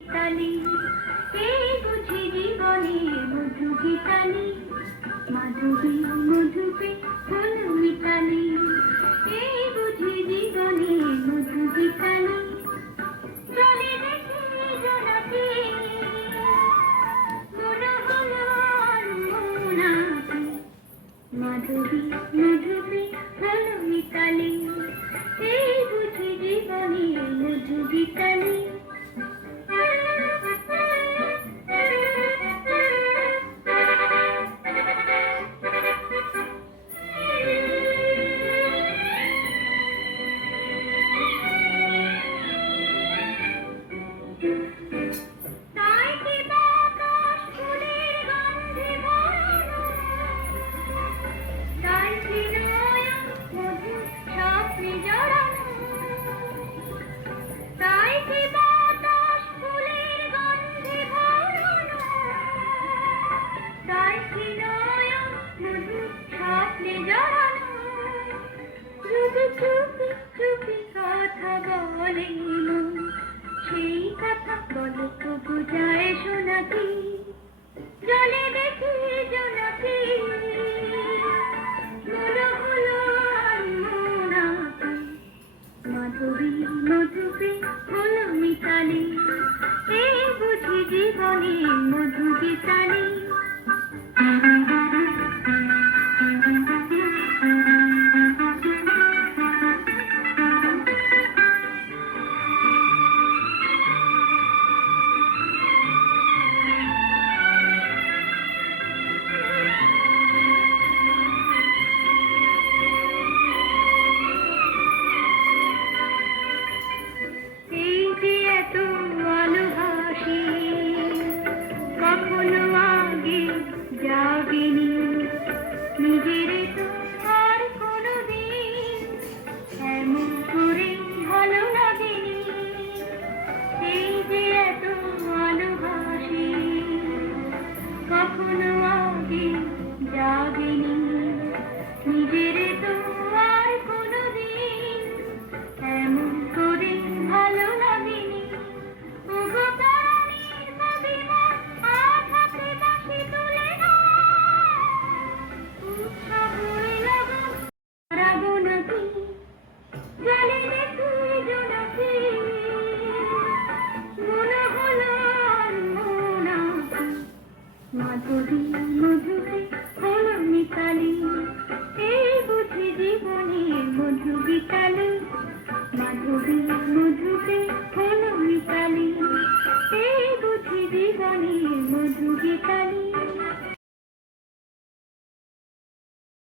তালি এই বুঝি জীবনে মধু গীতালি মাধবী মধুপে ফুল মিতালি এই বুঝি জীবনে মধু গীতালি চলে দেখি জোনাকি মনে হলো আনমোনাকি মাধবী মধুপে ফুল মিতালি এই বুঝি জীবনে মধু গীতালি সেই কথা বলে তবু যায় শোনাকি জলে দেখি জোনাকি মনে হলো আনমোনাকি মাধবী মধুপে ফুল মিতালি এই বুঝি জীবনে মধু গীতালি কখনো আগে যাবিনি নিজের তো আর কোনোদিন এমন করে ভালো লাগেনি এই যে এত ভালোবাসি কখনো আগে যাবিনি নিজের তো আর কোনোদিন এমন করে ভালো লাগেনি মাধবী মধুপে ফুল মিতালি এই বুঝি জীবনে মধু গীতালি মাধবী মধুপে ফুল মিতালি এই বুঝি জীবনে মধু গীতালি।